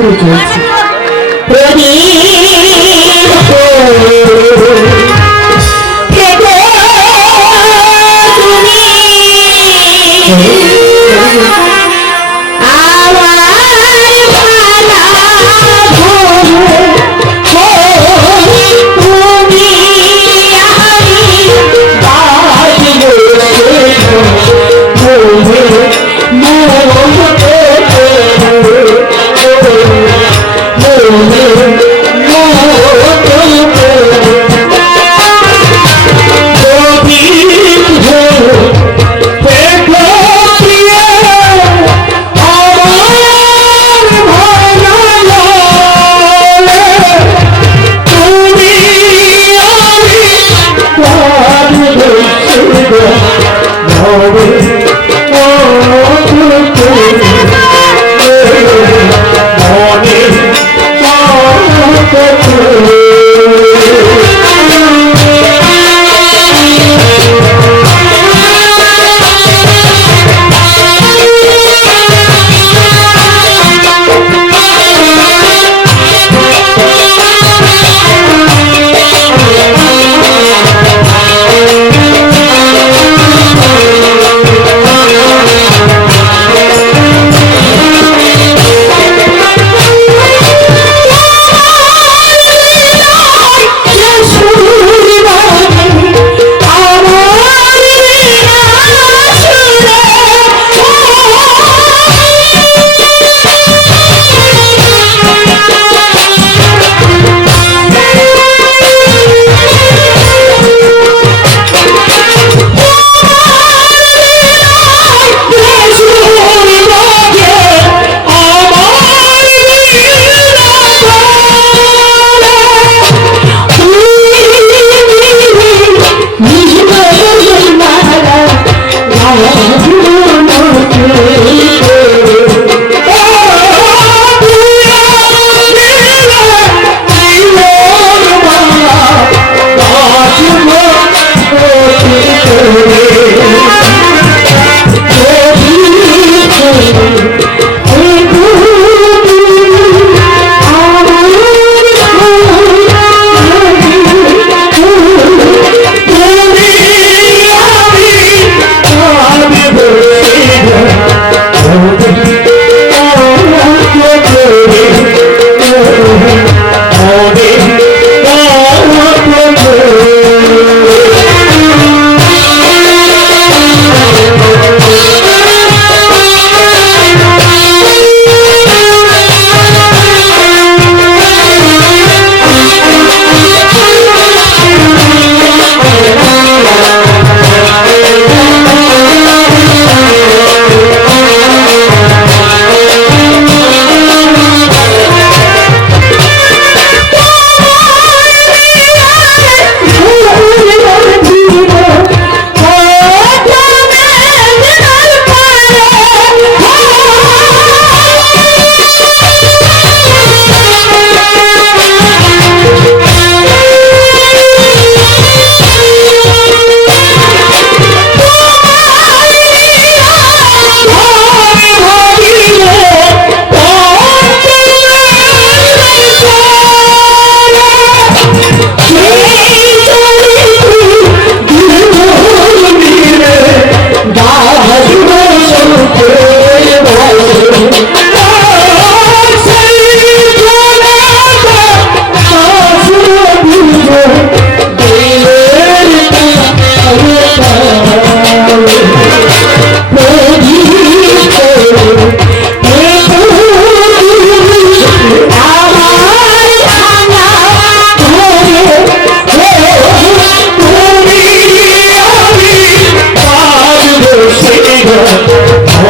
不独子 Oh, Lord,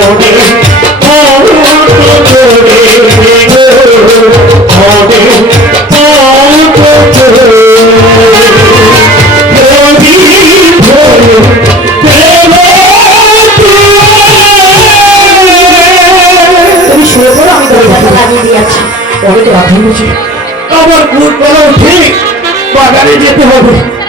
অনেক গেছে আমার গুড় করাও ঠিক বাগানে যেতে হবে।